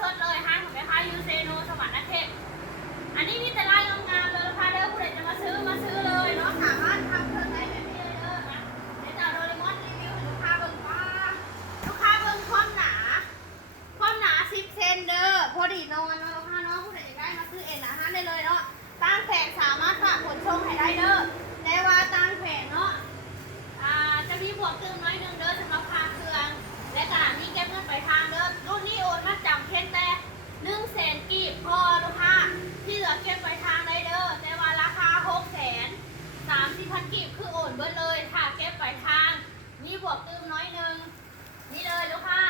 สดๆเลยห้างของแม่ค้ายูเซโนสวรรค์เทพอันนี้มีแต่ลายงามๆเลยลูกค้าเด้อผู้ใดจะมาซื้อเลยเนาะสามารถทำเครื่องได้แบบนี้เลยเด้อนะเดี๋ยวจะโดเรมอนรีวิวให้ลูกค้าเบิ่งว่าลูกค้าเบิ่งความหนา10 เซนเด้อพอดีนอนเนาะลูกค้าเนาะผู้ใดจะได้มาซื้อเองนะฮะได้เลยเนาะตั้งแผงสามารถฝากขนส่งให้ได้เด้อแต่ว่าตั้งแผงเนาะจะมีบวกเติมน้อยนึงเด้อสำหรับค่าเครื่องและก็มีเก็บเงินปลายทางเด้อรุ่นนี้โอนมาจำเพียงแต่100,000 กีบพอลูกค้าที่เหลือเก็บปลายทางได้เด้อแต่ว่าราคา630,000 กีบคือโอนเบิดเลยค่ะเก็บปลายทางมีบวกเติมน้อยนึงนี่เลยลูกค้า